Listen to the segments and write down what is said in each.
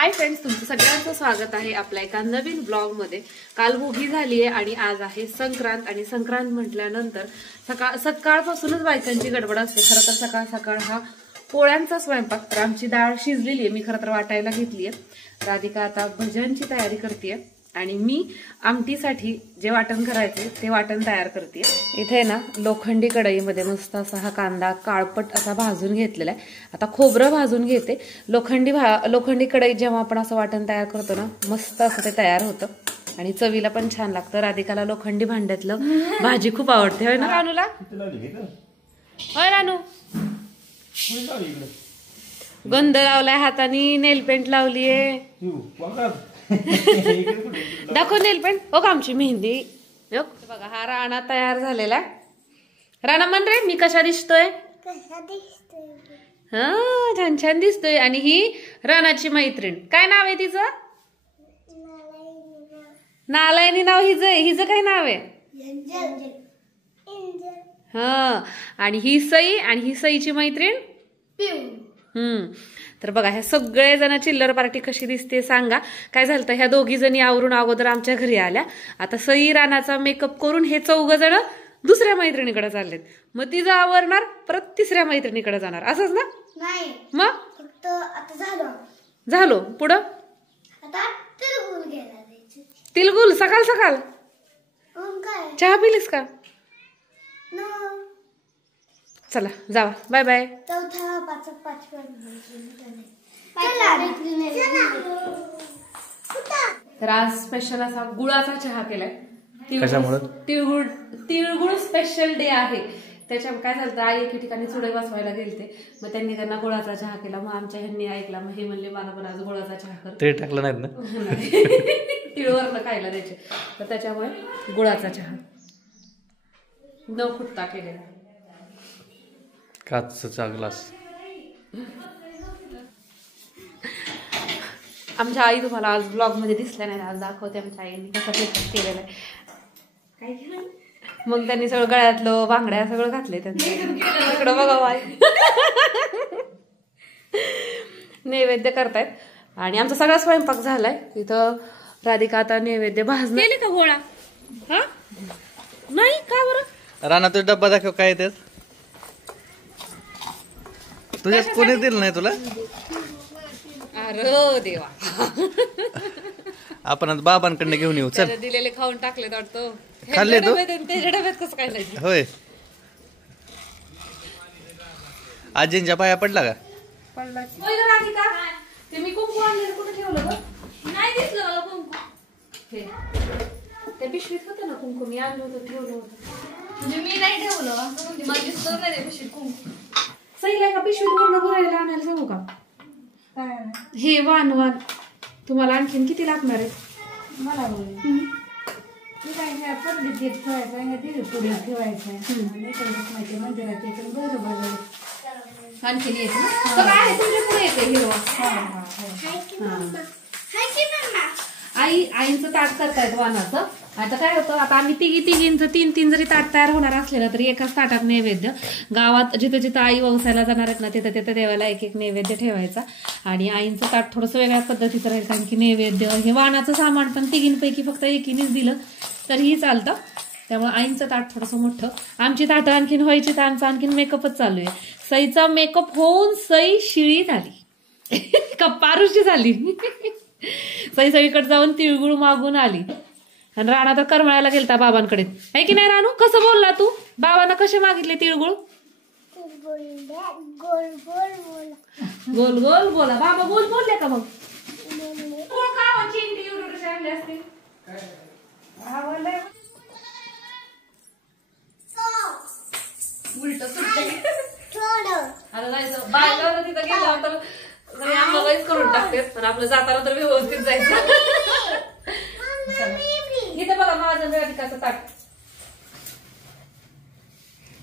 Hi friends, तुमचं सगळ्यांचं स्वागत आहे आपल्या एका नवीन ब्लॉग मध्ये। काल भोगी झाली आहे आणि आज आहे संक्रांत। आणि संक्रांत म्हटल्यानंतर सकाळपासूनच बायकांची गडबड असते। खरं तर सकाळ सकाळ हा पोळ्यांचा स्वयंपाक। तर आमची डाळ शिजलेली आहे, मी खरं तर वाटायला घेतली आहे। राधिका आता भज्यांची तयारी करते आणि मी आमटीसाठी जे वाटण करायचे ते वाटण तयार करते। इथे ना लोखंडी कढईमध्ये मस्त असा हा कांदा काळपट असा भाजून घेतलेला आहे। आता खोबरं भाजून घेते। लोखंडी कढईत जेव्हा आपण असं वाटण तयार करतो ना, मस्त असं ते तयार होतं आणि चवीला पण छान लागतं। राधिकाला लोखंडी भांड्यातलं भाजी खूप आवडते, होय ना रानूला? होय रानू, गंध लावलाय हातानी, नेल पेंट लावलीये। दाखव नेल पेंट। हो का आमची मेहंदी बघा। हा राणा तयार झालेला आहे। राणा म्हण रे, मी कशा दिसतोय? हा, छान छान दिसतोय। आणि ही राणाची मैत्रीण, काय नाव आहे तिचं? नालायनी नाव हिचं काय नाव आहे? हा, आणि ही सई, आणि ही सईची मैत्रीण तर बघा, ह्या सगळे जण चिल्लर पार्टी कशी दिसते सांगा। काय झालं, ह्या दोघी जणी आवरून अगोदर आमच्या घरी आल्या। आता सई राणाचा मेकअप करून हे चौघ जण दुसऱ्या मैत्रिणीकडे चाललेत। मग ती आवरणार, परत तिसऱ्या मैत्रिणीकडे जाणार, असंच ना? नाही, मग फक्त आता झालो पुढं आता तिळगुळ घ्यायला जायचं। तिळगुळ सकाळ सकाळ? काय चहा पिलीस का? नो। चला जावा, बाय बाय। चौथा पाचवा तर आज स्पेशल असा गुळाचा चहा केलाय। तिळगुळ स्पेशल डे आहे। त्याच्या काय झालं, आई एके ठिकाणी चुडे बसवायला गेलते, मग त्यांना गुळाचा चहा केला। मग आमच्या ह्यांनी ऐकला, मग हे म्हणले मला पण आज गुळाचा चहा कर। ते टाकलं नाहीत ना, तिळवरनं खायला द्यायचे, तर त्याच्यामुळे गुळाचा चहा न फुटता केलेला, काचचा ग्लास। आमच्या आई तुम्हाला आज ब्लॉग मध्ये दिसल्या नाही, आज दाखवते आमच्या आईने कसा मेकअप केलेला आहे। काय केलं मग, त्यांनी सगळं गळ्यातलं बांगड्या सगळं घातले त्यांचं। इकडं बघा आई नैवेद्य करतायत आणि आमचा सगळा स्वयंपाक झालाय। इथं राधिका आता नैवेद्य भाजले का गोळा? हा नाही का बरं? राणा तुझा डब्बा दाखव, काय त्यात तुझ्यात कोणी दिलं नाही तुला? अरे देवा, आपण आता बाबांकडनं घेऊन येऊ। चल, दिलेले खाऊन टाकले वाटतं। खाल्ले तू? त्याच्या डब्यात कसं काय नाही? होय, आजींच्या पाया पडला का? पडला राधिका। ते मी कुंकू आणलेलं कुठे ठेवलं ग? नाही दिसलं मला कुंकू। त्या पिशवीत होतं ना कुंकू, मी आणलं होतं, ठेवलं होतं। म्हणजे मी नाही ठेवलं, मला दिसलं नाही पिशवीत कुंकू। सईला का पिशवीत पूर्ण भरायला आणायला सांगू का? हे वान तुम्हाला आणखीन किती लागणार आहे? मला काय पडली देत ठेवायचं आहे, तिथे पुढे ठेवायचं आहे मंदिरात यायचं, बरोबर आणखीन यायचं ना? सगळं आहे तुमच्या पुढे येते हिरवा। आईंचं ताट करतायत वानाचं। आता काय होतं, आता आम्ही तिघींचं तीन जरी ताट तयार होणार असले ना, तरी एकाच ताटात नैवेद्य। गावात जिथं आई व्यवसायाला जाणार आहेत ना, तिथं देवाला एक नैवेद्य ठेवायचा। आणि आईंचं ताट थोडंसं वेगळ्या पद्धतीचं राहील, कारण की नैवेद्य हे वानाचं सामान पण तिघींपैकी फक्त एकीनेच दिलं तरीही चालतं। त्यामुळे आईंचं ताट थोडंसं मोठं, आमची ताटं आणखीन व्हायची, तर आमचा आणखीन मेकअपच चालू आहे। सईचा मेकअप होऊन सई शिळी झाली का पारुशी झाली। सई सईकडे जाऊन तिळगुळ मागून आली आणि राणा तर करमळायला गेलता बाबांकडे, आहे की नाही रानू? कसं बोलला तू? बाबांना कसे मागितले तिळगुळ? गोल गोल बोला। बाबा गोल बोलले का? मग उलट आता जायचं बायला, तिथं गेलं तर आंबाबाईच करून टाकते, पण आपलं जाताना तर व्यवस्थित जायचं। इथं बघा माझं राधिकाचं ताट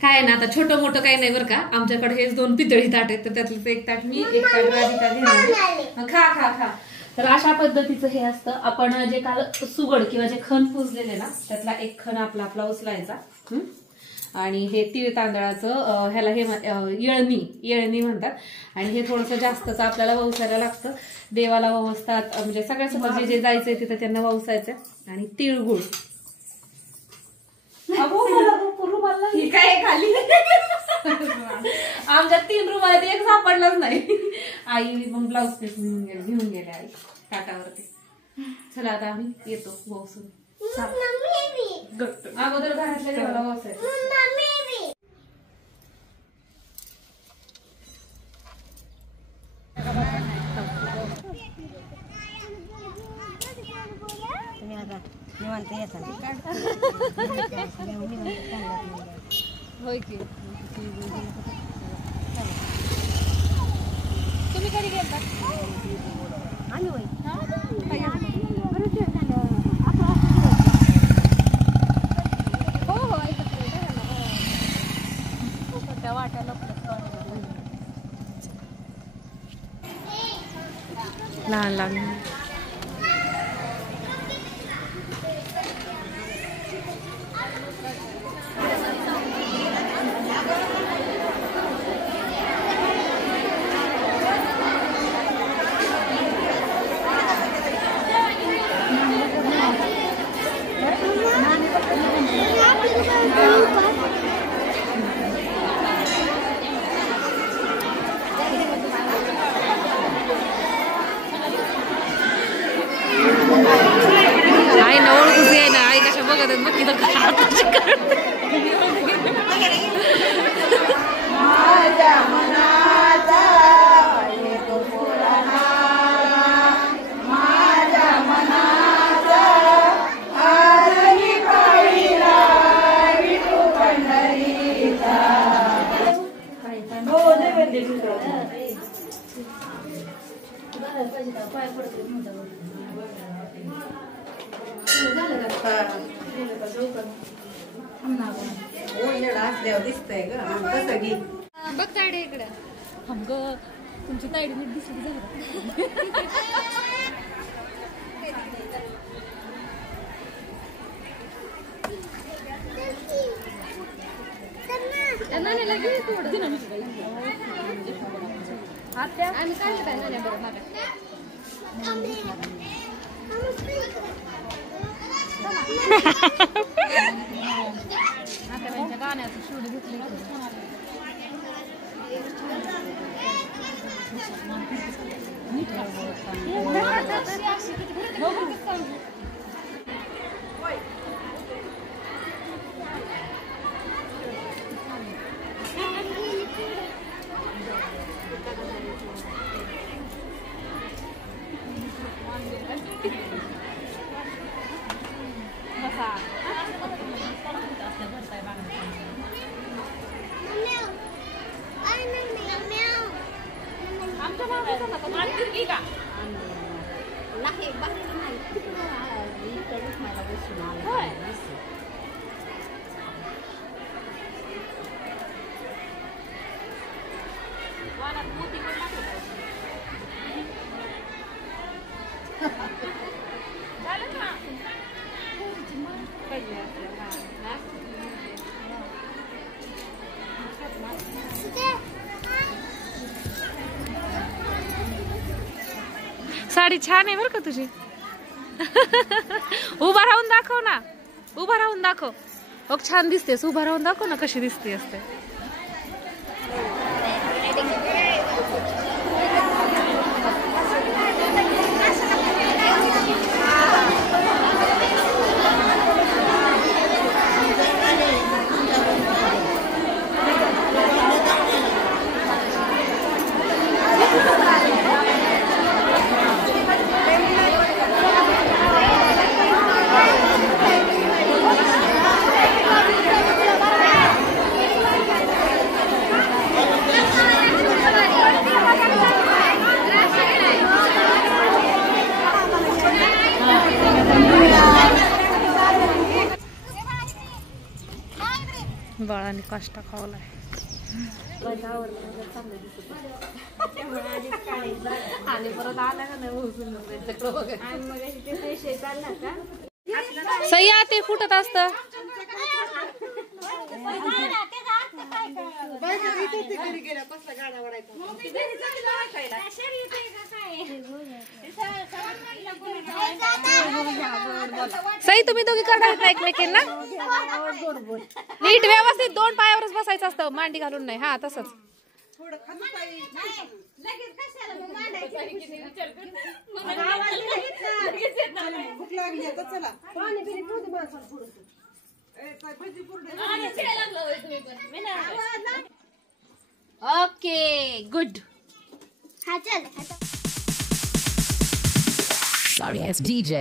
काय ना, आता छोटं मोठं काही नाही बरं का। आमच्याकडे हेच 2 पितळी ताट आहेत, तर त्यातलं एक ताट मी, एक ताट राधिका घेणार। खा खा खा। तर अशा पद्धतीचं हे असतं। आपण जे काल सुगड किंवा जे खण पुजलेले ना, त्यातला एक खण आपला उचलायचा आणि हे तीळ तांदळाचं ह्याला हे येळणी म्हणतात. आणि हे थोडंसं जास्तच आपल्याला ववसायला लागतं. देवाला ववसतात, म्हणजे सगळ्यासोबत जे जायचंय तिथं त्यांना ववसायचं. आणि तिळगुळ ही काय खाली आमच्या 3 रूम आहेत, एक सापडलाच नाही. आई मग ब्लाऊज पीस घेऊन गेले आई ताटावरती. चला आता आम्ही येतो ववसून. अगोदर घरातल्या देवाला ववसायचं. होय की तुम्ही कधी गेलता? आम्ही होय हो त्या वाट्याला लहान लहान आई ना ओळखूच आहे ना. आई कशा बघत आहेत मग दिसतंय ग कसं घे. बघ तायडे इकडे. ग तुमची तायडी नीट दिसली झालं. आम्ही काढलं काय नाण्या बरं मागा. आता गाण्याचं शूट घेतलं. साडी छान आहे बरं का तुझी. उभा राहून दाखव ना. उभा राहून दाखव. बघ छान दिसतेस. उभा राहून दाखव ना कशी दिसते असते. बाळाने काष्टा खावलाय. आणि परत आला का नाही सह्या ते फुटत असत. सई तुम्ही दोघी करणार ना एकमेकींना नीट व्यवस्थित 2 पायावरच बसायचं असतं मांडी घालून नाही. हा तसंच okay good. Sorry ass DJ.